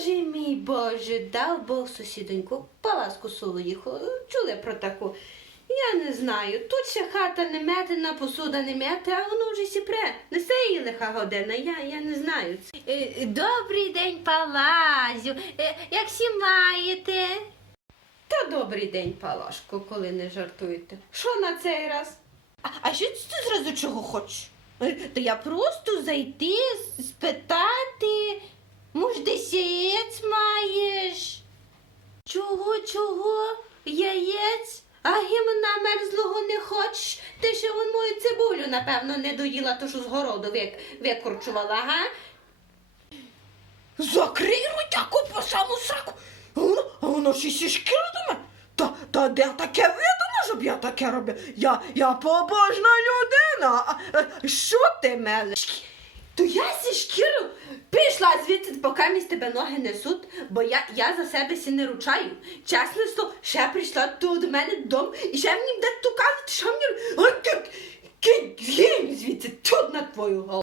Боже мій Боже, дав Бог сусідоньку, паласку солоїху. Чули про таку? Я не знаю. Тут ще хата не метена, посуда не мета, а воно вже сіпре. Несе її лиха година, я, я не знаю. Е, Добрий день, Палазю. Е, Як сі маєте? Та добрий день, Палашко, коли не жартуєте. Що на цей раз? А, а що ти зразу чого хочеш? Е, Та я просто зайти, спитати. Чого? Яєць? А гімна мерзлого не хочеш? Ти ще вон мою цибулю, напевно, не доїла, то що з городу вик, викорчувала, га? Закрий ротяку по саму сраку. А воно, ще сі шкіру до мене. Та, та де таке видно, щоб я таке робив? Я, я побожна людина. А, а, що ти мелеш? То я зі шкіру пішла звідси, поки між тебе ноги несуть, бо я, я за себе сі не ручаю. Чесно, слово, ще прийшла тут до мене додому і ще мені буде ту казати, що мені. ти, звідси, тут на твою голову.